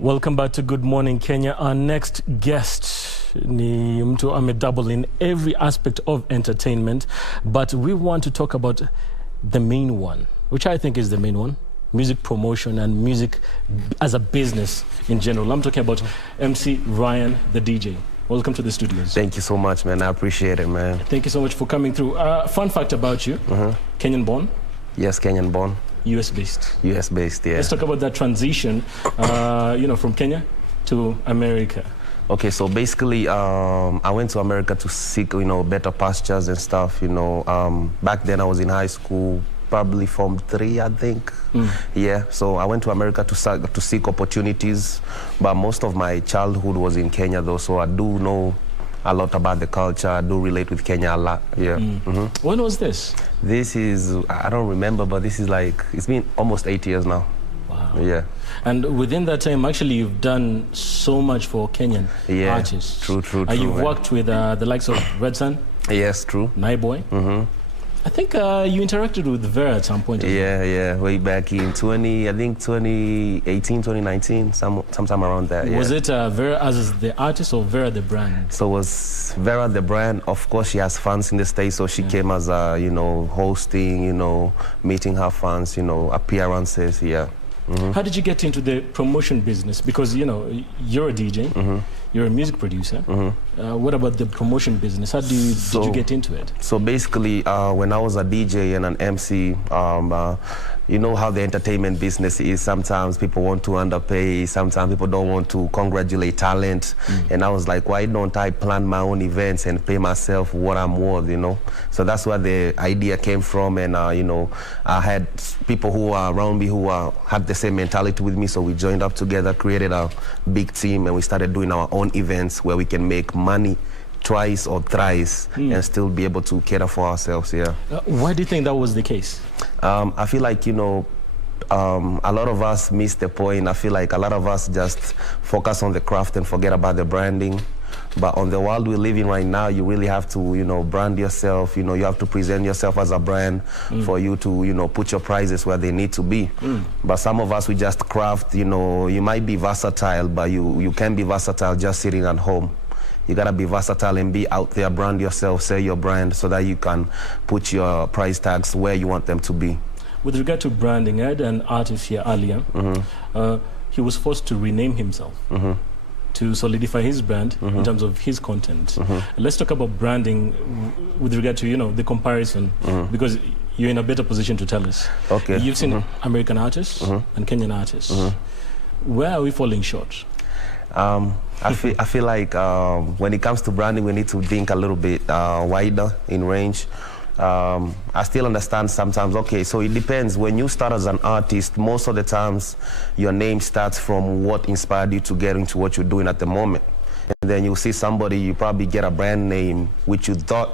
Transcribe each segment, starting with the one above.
Welcome back to Good Morning Kenya. Our next guest ni mtu double in every aspect of entertainment, but we want to talk about the main one, which I think is the main one, music promotion and music as a business in general. I'm talking about MC Rayan, the DJ. Welcome to the studios. Thank you so much, man. I appreciate it, man. Thank you so much for coming through. Fun fact about you, Kenyan born? Yes, Kenyan born. US based? US based, yeah. Let's talk about that transition, from Kenya to America. Okay, so basically, I went to America to seek, better pastures and stuff, Back then I was in high school, probably Form 3, I think. Yeah, so I went to America to seek opportunities, but most of my childhood was in Kenya, though, so I do know a lot about the culture. I do relate with Kenya a lot, yeah. When was this? This is, I don't remember, but this is like, it's been almost 8 years now. Wow. Yeah. And within that time, actually, you've done so much for Kenyan artists. True. You've worked with the likes of Red Sun? Yes, true. Naiboy? I think you interacted with Vera at some point. Yeah, way back in 2018, 2019, sometime around that. Was it Vera as the artist or Vera the brand? So it was Vera the brand. Of course, she has fans in the States, so she came as hosting, meeting her fans, appearances, yeah. How did you get into the promotion business? Because, you're a DJ, you're a music producer. What about the promotion business? How did you get into it? So basically, when I was a DJ and an MC, you know how the entertainment business is. Sometimes people want to underpay, sometimes people don't want to congratulate talent. And I was like, why don't I plan my own events and pay myself what I'm worth, So that's where the idea came from. And, I had people who are around me who had the same mentality with me. So we joined up together, created a big team, and we started doing our own events where we can make money twice or thrice and still be able to cater for ourselves, yeah. Why do you think that was the case? I feel like, a lot of us miss the point. I feel like a lot of us just focus on the craft and forget about the branding. But on the world we live in right now, you really have to, brand yourself. You have to present yourself as a brand for you to, put your prices where they need to be. But some of us, we just craft, you might be versatile, but you can't be versatile just sitting at home. You gotta be versatile and be out there, brand yourself, say your brand, so that you can put your price tags where you want them to be. With regard to branding, I had an artist here earlier. He was forced to rename himself to solidify his brand in terms of his content. Let's talk about branding with regard to, the comparison, because you're in a better position to tell us. Okay. You've seen American artists and Kenyan artists. Where are we falling short? I feel like when it comes to branding, we need to think a little bit wider in range. I still understand sometimes, okay, so it depends. When you start as an artist, most of the times your name starts from what inspired you to get into what you're doing at the moment. And then you see somebody, you probably get a brand name which you thought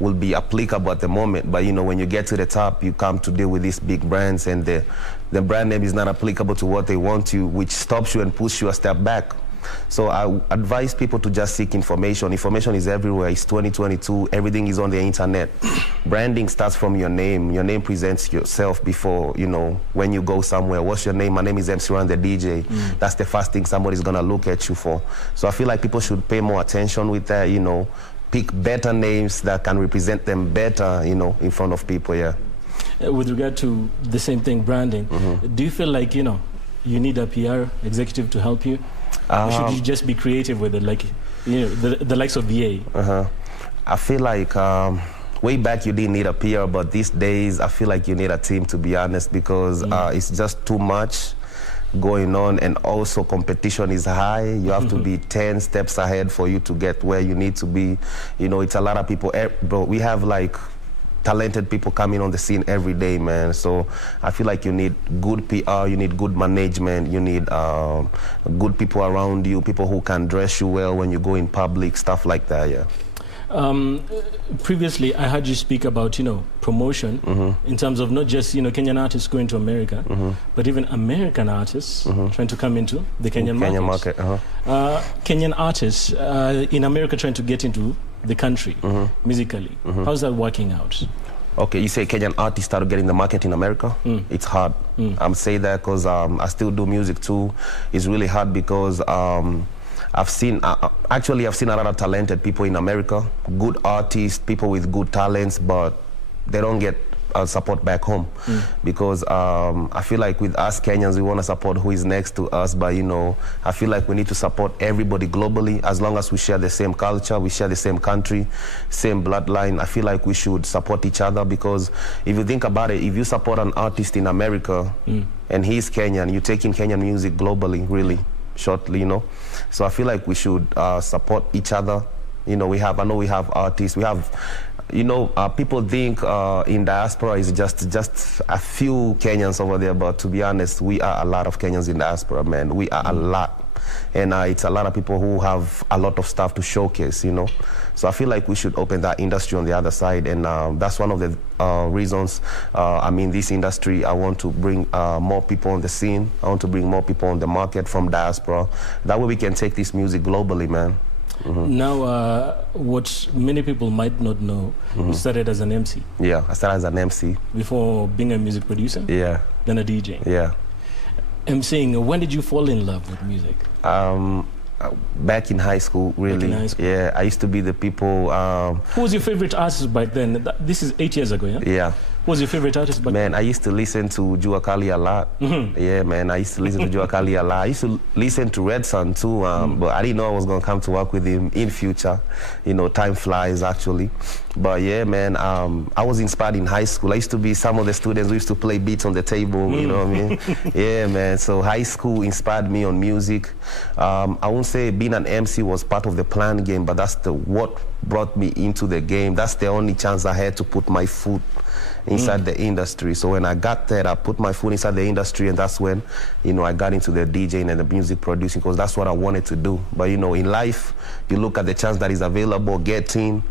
will be applicable at the moment, but when you get to the top, you come to deal with these big brands, and the brand name is not applicable to what they want you, which stops you and pushes you a step back. So I advise people to just seek information. Information is everywhere. It's 2022. Everything is on the internet. Branding starts from your name. Your name presents yourself before, when you go somewhere. What's your name? My name is MC Rayan, the DJ. That's the first thing somebody's going to look at you for. So I feel like people should pay more attention with that, pick better names that can represent them better, in front of people, yeah. With regard to the same thing, branding, do you feel like, you need a PR executive to help you? Or should you just be creative with it, like, the likes of VA? I feel like way back you didn't need a PR, but these days I feel like you need a team, to be honest, because it's just too much going on, and also competition is high. You have to be 10 steps ahead for you to get where you need to be. It's a lot of people, but we have like talented people coming on the scene every day, man. So I feel like you need good PR, you need good management, you need good people around you, people who can dress you well when you go in public, stuff like that, yeah. Previously, I heard you speak about, promotion in terms of not just, Kenyan artists going to America, but even American artists trying to come into the Kenyan market. Kenyan artists in America trying to get into the country musically. How's that working out? Okay, you say Kenyan artists started getting the market in America? It's hard. I'm saying that because I still do music too. It's really hard because I've seen a lot of talented people in America, good artists, people with good talents, but they don't get support back home because I feel like with us Kenyans, we want to support who is next to us, but you know, I feel like we need to support everybody globally. As long as we share the same culture, we share the same country, same bloodline, I feel like we should support each other, because if you think about it, if you support an artist in America and he's Kenyan, you're taking Kenyan music globally really shortly, you know. So I feel like we should support each other. You know, I know we have artists, we have, you know, people think in diaspora is just a few Kenyans over there, but to be honest, we are a lot of Kenyans in diaspora, man. We are a lot. And it's a lot of people who have a lot of stuff to showcase, you know. So I feel like we should open that industry on the other side, and that's one of the reasons I'm in this industry. I want to bring more people on the scene. I want to bring more people on the market from diaspora. That way we can take this music globally, man. Now, what many people might not know, you started as an MC. Yeah, I started as an MC. Before being a music producer? Yeah. Then a DJ? Yeah. MCing, when did you fall in love with music? Back in high school, really. Back in high school. Yeah, I used to be the people... Who was your favorite artist back then? This is 8 years ago, yeah? Yeah. Who was your favorite artist back then? Man, I used to listen to Jua Kali a lot. Yeah, man, I used to listen to Jua Kali a lot. I used to listen to Red Sun too, but I didn't know I was going to come to work with him in future. You know, time flies, actually. But yeah, man, I was inspired in high school. I used to be some of the students who used to play beats on the table, you know what I mean? Yeah, man, so high school inspired me on music. I won't say being an MC was part of the plan game, but that's what brought me into the game. That's the only chance I had to put my foot inside the industry. So when I got there, I put my foot inside the industry, and that's when, you know, I got into the DJing and the music producing, because that's what I wanted to do. But, you know, in life, you look at the chance that is available, get in,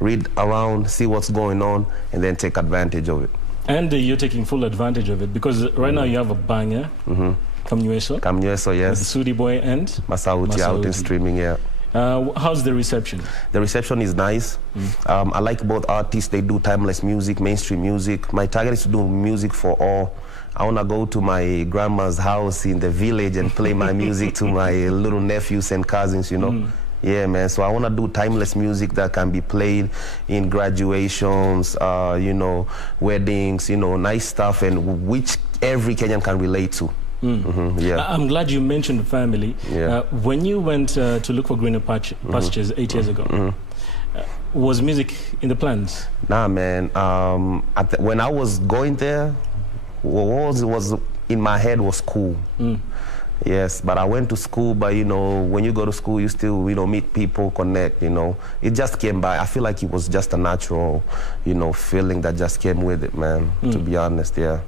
read around, see what's going on, and then take advantage of it. And you're taking full advantage of it, because right now you have a banger, Kamnyweso. Kamnyweso, yes. With Sudhi Boy and Masaoti out in streaming, yeah. How's the reception? The reception is nice. I like both artists. They do timeless music, mainstream music. My target is to do music for all. I want to go to my grandma's house in the village and play my music to my little nephews and cousins, you know. Yeah, man. So I want to do timeless music that can be played in graduations, you know, weddings, you know, nice stuff, and which every Kenyan can relate to. Yeah. I'm glad you mentioned family. Yeah. When you went to look for greener pastures 8 years ago, was music in the plans? Nah, man. When I was going there, what was in my head was school. Yes, but I went to school, but you know, when you go to school, you still, you know, meet people, connect, you know. It just came by. I feel like it was just a natural, you know, feeling that just came with it, man, to be honest, yeah.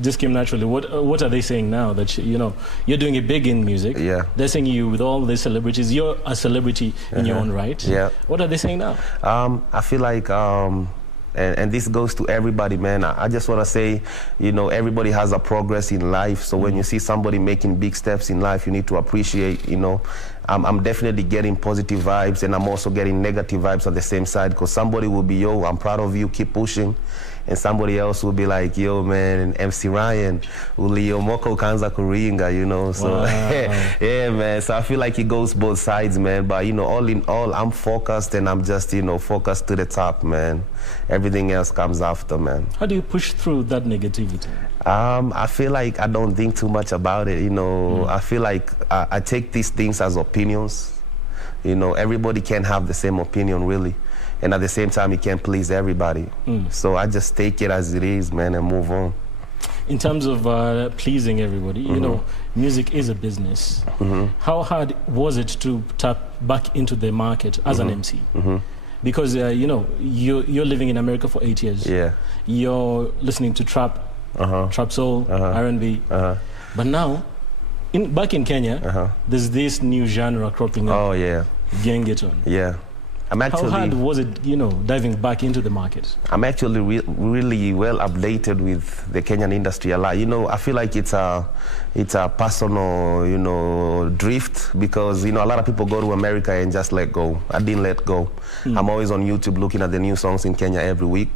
Just came naturally. What are they saying now that, you know, you're doing it big in music? Yeah. They're saying you with all these celebrities, you're a celebrity in your own right. Yeah. What are they saying now? I feel like, and this goes to everybody, man. I just want to say, you know, everybody has a progress in life. So when you see somebody making big steps in life, you need to appreciate, you know. I'm definitely getting positive vibes, and I'm also getting negative vibes on the same side, because somebody will be, yo, I'm proud of you, keep pushing. And somebody else will be like, yo, man, MC Rayan, Ulio Moko Kanza Kuringa, you know. So, yeah, man. So I feel like it goes both sides, man. But, you know, all in all, I'm focused, and I'm just, you know, focused to the top, man. Everything else comes after, man. How do you push through that negativity? I feel like I don't think too much about it, you know. I feel like I take these things as opinions. You know, everybody can't have the same opinion, really. And at the same time, you can't please everybody. So I just take it as it is, man, and move on. In terms of pleasing everybody, you know, music is a business. How hard was it to tap back into the market as an MC? Because, you know, you're living in America for 8 years. Yeah. You're listening to trap, trap soul, R&B. But now, back in Kenya, there's this new genre cropping up. Oh, yeah. Gengeton. Yeah. How hard was it, you know, diving back into the market? I'm actually really well updated with the Kenyan industry a lot. You know, I feel like it's a personal, you know, drift, because, you know, a lot of people go to America and just let go. I didn't let go. I'm always on YouTube looking at the new songs in Kenya every week.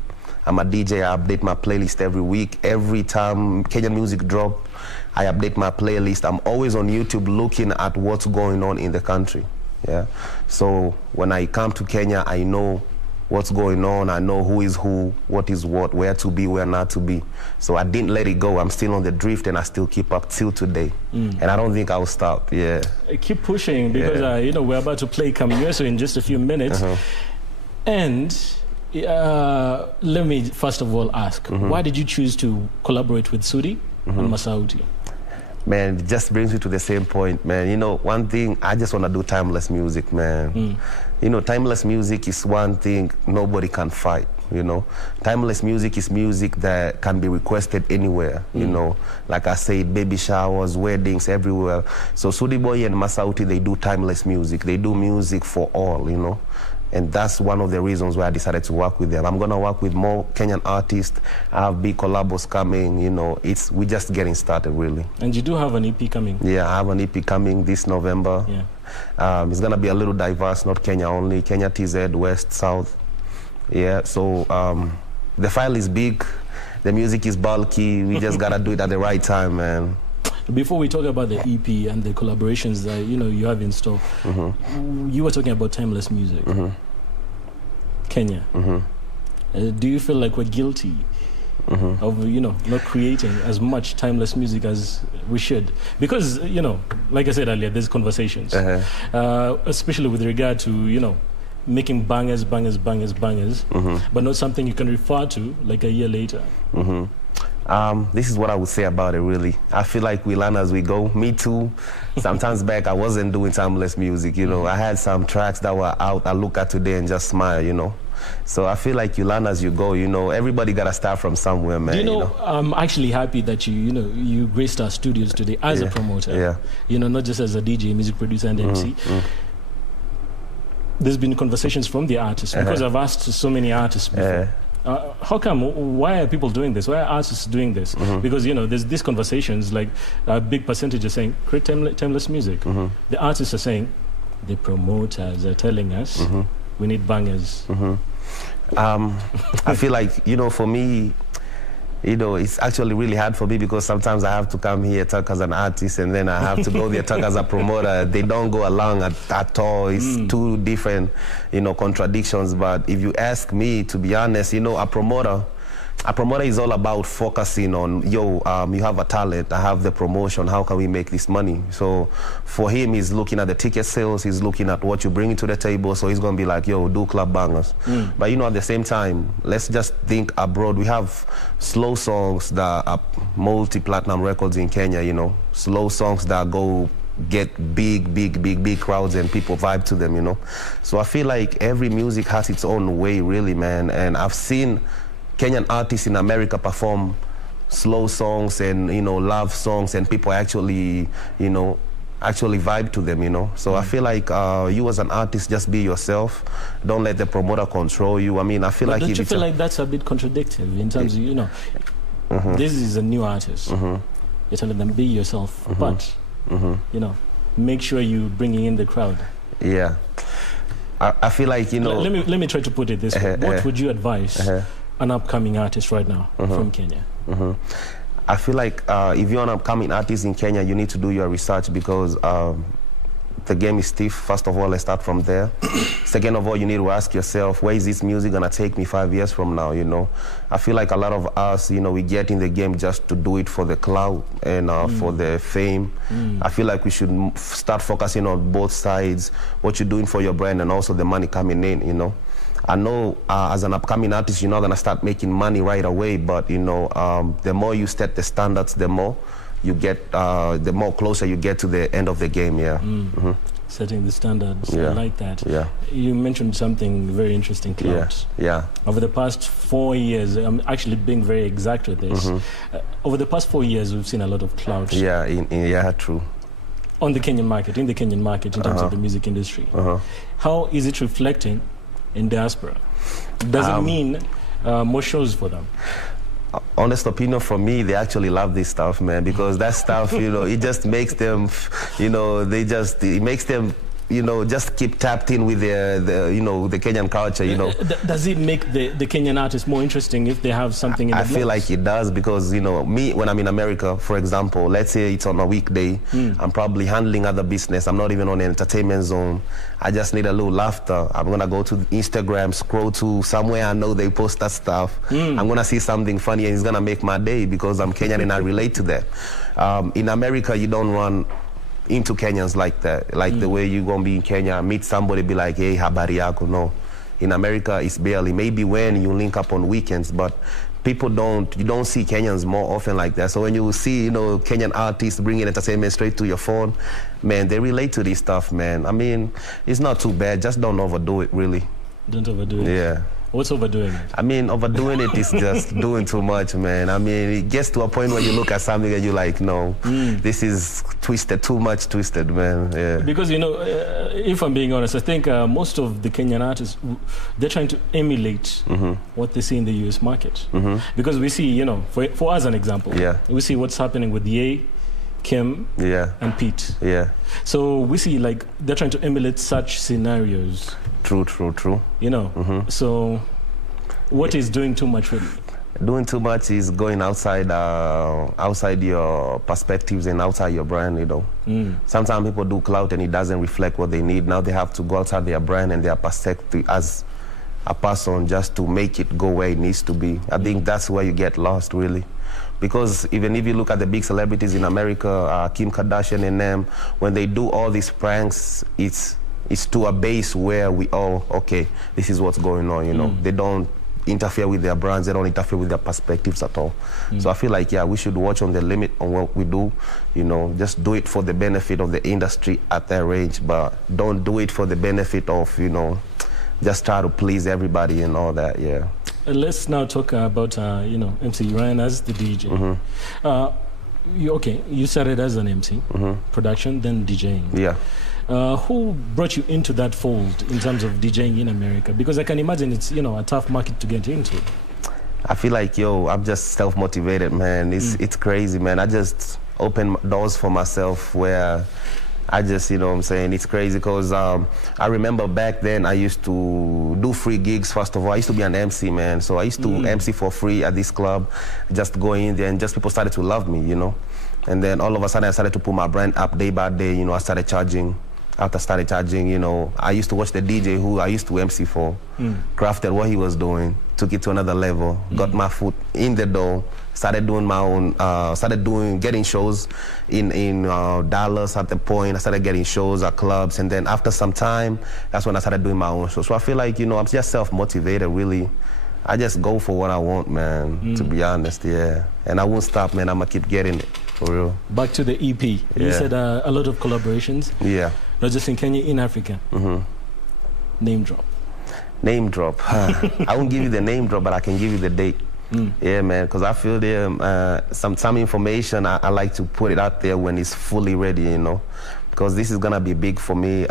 I'm a DJ. I update my playlist every week. Every time Kenyan music drop, I update my playlist. I'm always on YouTube looking at what's going on in the country. Yeah. So when I come to Kenya, I know what's going on. I know who is who, what is what, where to be, where not to be. So I didn't let it go. I'm still on the drift, and I still keep up till today. And I don't think I'll stop. Yeah. Keep pushing, because you know, we're about to play Kamiyweso in just a few minutes. And let me first of all ask, why did you choose to collaborate with Sudhi and Masaoti? Man, it just brings me to the same point, man. You know, one thing, I just want to do timeless music, man. You know, timeless music is one thing nobody can fight, you know. Timeless music is music that can be requested anywhere, you know. Like I said, baby showers, weddings, everywhere. So Sudhi Boy and Masaoti, they do timeless music. They do music for all, you know. And that's one of the reasons why I decided to work with them. I'm going to work with more Kenyan artists. I have big collabos coming, you know. We're just getting started, really. And you do have an EP coming? Yeah, I have an EP coming this November. Yeah. It's going to be a little diverse, not Kenya only. Kenya, TZ, West, South. Yeah, so the file is big. The music is bulky. We just got to do it at the right time, man. Before we talk about the EP and the collaborations that you have in store, you were talking about timeless music. Kenya. Do you feel like we're guilty of not creating as much timeless music as we should? Because like I said earlier, there's conversations, especially with regard to making bangers, but not something you can refer to like a year later. This is what I would say about it, really. I feel like we learn as we go. Me too. Sometimes back, I wasn't doing timeless music, I had some tracks that were out I look at today and just smile, So I feel like you learn as you go, Everybody got to start from somewhere, man. I'm actually happy that you graced our studios today as a promoter. Not just as a DJ, music producer, and MC. There's been conversations from the artists, because I've asked so many artists before. How come? Why are people doing this? Why are artists doing this? Because there's these conversations, like a big percentage are saying create timeless music. The artists are saying, the promoters are telling us we need bangers. I feel like for me, it's actually really hard for me, because sometimes I have to come here, talk as an artist, and then I have to go there, talk as a promoter. They don't go along at all. It's two different, contradictions. But if you ask me, to be honest, a promoter is all about focusing on, you have a talent, I have the promotion, how can we make this money? So for him, he's looking at the ticket sales, he's looking at what you bring to the table, so he's going to be like, do club bangers. But at the same time, let's just think abroad. We have slow songs that are multi-platinum records in Kenya, slow songs that go get big crowds and people vibe to them, So I feel like every music has its own way, really, man. And I've seen Kenyan artists in America perform slow songs and love songs, and people actually vibe to them, So I feel like you as an artist, just be yourself. Don't let the promoter control you. I mean, I feel like don't you feel like that's a bit contradictory in terms of this is a new artist. You're telling them be yourself, but make sure you're bringing in the crowd. Yeah, I feel like Let me try to put it this way. What would you advise an upcoming artist right now from Kenya? I feel like if you're an upcoming artist in Kenya, you need to do your research, because the game is stiff. First of all, let's start from there. Second of all, you need to ask yourself, where is this music gonna take me 5 years from now? I feel like a lot of us, we get in the game just to do it for the clout and for the fame. I feel like we should start focusing on both sides, what you're doing for your brand and also the money coming in. I know as an upcoming artist, you're not going to start making money right away, but, the more you set the standards, the more you get, the more closer you get to the end of the game, Setting the standards, I like that. You mentioned something very interesting, clout. Over the past 4 years, I'm actually being very exact with this. Over the past 4 years, we've seen a lot of clout. True. On the Kenyan market, in terms of the music industry. How is it reflecting in diaspora? Does it mean more shows for them? Honest opinion from me, they actually love this stuff, man, because that stuff, it just makes them, it makes them you know, just keep tapped in with the you know, the Kenyan culture, you know. Does it make the Kenyan artists more interesting if they have something in the I feel like it does, because, you know, me, when I'm in America, for example, let's say it's on a weekday, I'm probably handling other business. I'm not even on the entertainment zone. I just need a little laughter. I'm going to go to Instagram, scroll to somewhere I know they post that stuff. I'm going to see something funny, and it's going to make my day because I'm Kenyan and I relate to that. In America, you don't run into Kenyans like that, like the way you're gonna be in Kenya, meet somebody, be like, hey, habari yako. No, in America it's barely, maybe when you link up on weekends, but you don't see Kenyans more often like that. So when you see, you know, Kenyan artists bringing entertainment straight to your phone, man, they relate to this stuff, man. I mean, it's not too bad, just don't overdo it, really. Don't overdo it. Yeah. What's overdoing it? I mean, overdoing it is just doing too much, man. I mean, it gets to a point where you look at something and you're like, no, this is twisted, too much twisted, man. Yeah. Because, you know, if I'm being honest, I think most of the Kenyan artists, they're trying to emulate what they see in the US market. Because we see, you know, for us an example, we see what's happening with Ye, Kim, and Pete. Yeah. So we see, like, they're trying to emulate such scenarios. True, true, true. You know, so what is doing too much really? Doing too much is going outside your perspectives and outside your brand, you know. Sometimes people do clout and it doesn't reflect what they need. Now they have to go outside their brand and their perspective as a person just to make it go where it needs to be. I think that's where you get lost, really. Because even if you look at the big celebrities in America, Kim Kardashian and them, when they do all these pranks, it's to a base where we all, okay, this is what's going on, you know. They don't interfere with their brands, they don't interfere with their perspectives at all. So I feel like, yeah, we should watch on the limit on what we do, you know, just do it for the benefit of the industry at their range, but don't do it for the benefit of, you know, just try to please everybody and all that, yeah. Let's now talk about, you know, MC Rayan as the DJ. You started as an MC, production, then DJing. Yeah. Who brought you into that fold in terms of DJing in America? Because I can imagine it's, you know, a tough market to get into. I feel like, yo, I'm just self-motivated, man. It's crazy, man. I just open doors for myself where I just, you know what I'm saying, it's crazy because I remember back then I used to do free gigs. First of all, I used to be an MC, man. So I used to MC for free at this club, just go in there and just people started to love me, you know. And then all of a sudden I started to put my brand up day by day, you know, I started charging. After I started charging, you know, I used to watch the DJ who I used to MC for, crafted what he was doing, took it to another level, got my foot in the door, started doing my own, getting shows in Dallas at the point. I started getting shows at clubs, and then after some time, that's when I started doing my own shows. So I feel like, you know, I'm just self-motivated, really. I just go for what I want, man, to be honest, yeah. And I won't stop, man. I'm going to keep getting it, for real. Back to the EP. You said a lot of collaborations. Yeah. Not just in Kenya, in Africa. Name drop. Name drop. I won't give you the name drop, but I can give you the date. Yeah, man, because I feel there some information I like to put it out there when it's fully ready, you know, because this is gonna be big for me.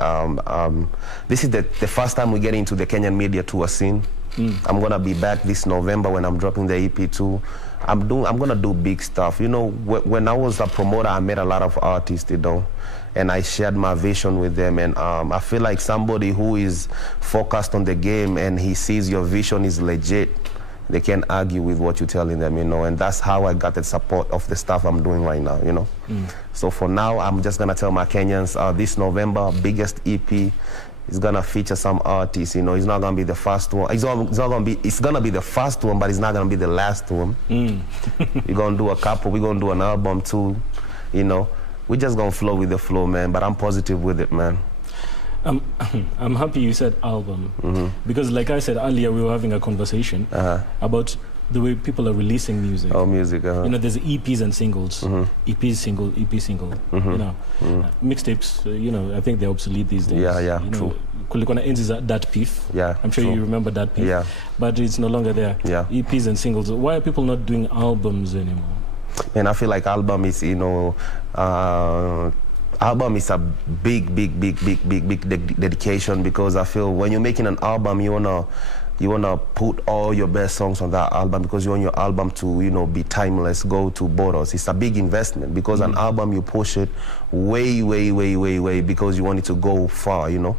This is the first time we get into the Kenyan media tour scene. I'm gonna be back this November when I'm dropping the EP too. I'm gonna do big stuff. You know, when I was a promoter, I met a lot of artists, you know, and I shared my vision with them. And I feel like somebody who is focused on the game and he sees your vision is legit, they can't argue with what you're telling them, you know, and that's how I got the support of the stuff I'm doing right now, you know. So for now, I'm just gonna tell my Kenyans, this November, biggest EP is gonna feature some artists, you know. It's not gonna be the first one. It's gonna be the first one, but it's not gonna be the last one. We're gonna do a couple, we're gonna do an album too, you know. We're just gonna flow with the flow, man, but I'm positive with it, man. I'm happy you said album, because like I said earlier, we were having a conversation about the way people are releasing music. Oh, music, You know, there's EPs and singles. EP single, EP single, you know. Mixtapes, you know, I think they're obsolete these days. Yeah, you know, true. Kulikona ends that Piff. Yeah, I'm sure true. you remember that Piff. Yeah. But it's no longer there. Yeah. EPs and singles. Why are people not doing albums anymore? And I feel like album is, you know, album is a big dedication, because I feel when you're making an album, you wanna you want to put all your best songs on that album because you want your album to, you know, be timeless, go to borders. It's a big investment because an album, you push it way because you want it to go far, you know.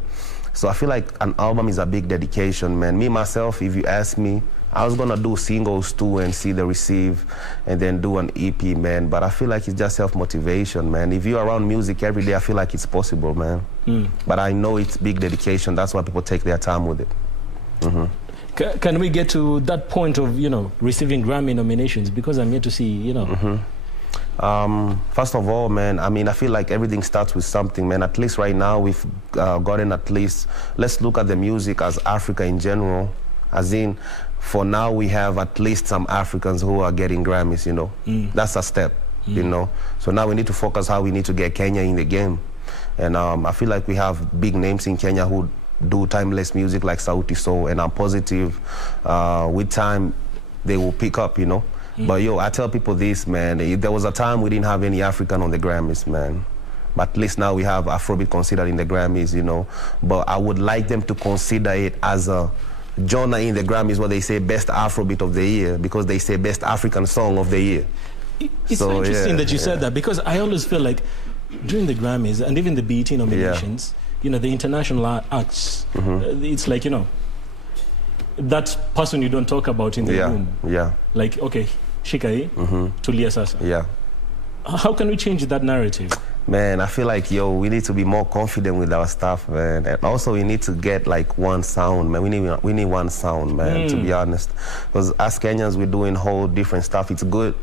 So I feel like an album is a big dedication, man. Me, myself, if you ask me, I was gonna do singles too and see the receive and then do an EP, man. But I feel like it's just self-motivation, man. If you're around music every day, I feel like it's possible, man. But I know it's big dedication. That's why people take their time with it. Can we get to that point of, you know, receiving Grammy nominations? Because I'm here to see, you know. First of all, man, I mean, I feel like everything starts with something, man. At least right now, we've gotten at least, let's look at the music as Africa in general. As in, for now, we have at least some Africans who are getting Grammys, you know. That's a step, you know. So now we need to focus how we need to get Kenya in the game. And I feel like we have big names in Kenya who do timeless music like Masaoti, so, and I'm positive with time they will pick up, you know. But yo, I tell people this, man, there was a time we didn't have any African on the Grammys, man. But at least now we have Afrobeat considered in the Grammys, you know. But I would like them to consider it as a genre in the Grammys where they say best Afrobeat of the year because they say best African song of the year. It's so interesting that you said that because I always feel like during the Grammys and even the BET nominations, you know, the international acts, it's like, you know, that person you don't talk about in the room. Like, okay, Shikai, Tulia Sasa. How can we change that narrative? Man, I feel like, yo, we need to be more confident with our stuff, man. And also, we need to get, like, one sound, man. We need one sound, man, to be honest. Because as Kenyans, we're doing whole different stuff. It's good.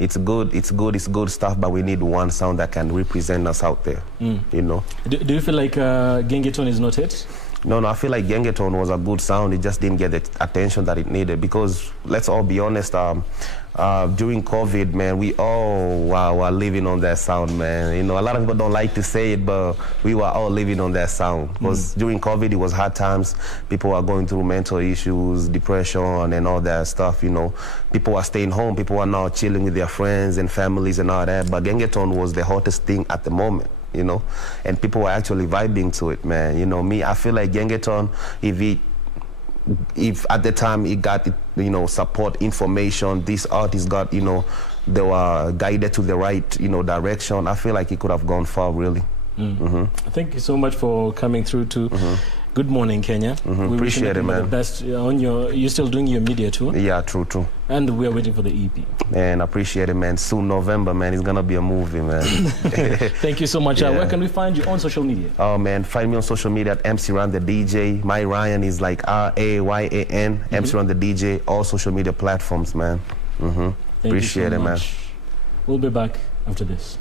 It's good stuff, but we need one sound that can represent us out there, you know. Do you feel like Gengeton is not it? No, I feel like Gengeton was a good sound. It just didn't get the attention that it needed because, let's all be honest, during COVID, man, we all were living on that sound, man. You know, a lot of people don't like to say it, but we were all living on that sound. Because during COVID, it was hard times. People were going through mental issues, depression, and all that stuff, you know. People were staying home. People were now chilling with their friends and families and all that. But Gengeton was the hottest thing at the moment, you know, and people were actually vibing to it, man. You know, me, I feel like Gengeton, if at the time it got, you know, support, information, this artist got, you know, they were guided to the right, you know, direction, I feel like it could have gone far, really. Thank you so much for coming through to Good Morning Kenya. We appreciate it, man. The best on you're still doing your media tour? Yeah, true. And we're waiting for the EP. Man, I appreciate it, man. Soon, November, man, it's gonna be a movie, man. Thank you so much. Where can we find you on social media? Oh, man, find me on social media at MC Ran the DJ. My Rayan is like R-A-Y-A-N. MC Ran the DJ, all social media platforms, man. Appreciate it, man. We'll be back after this.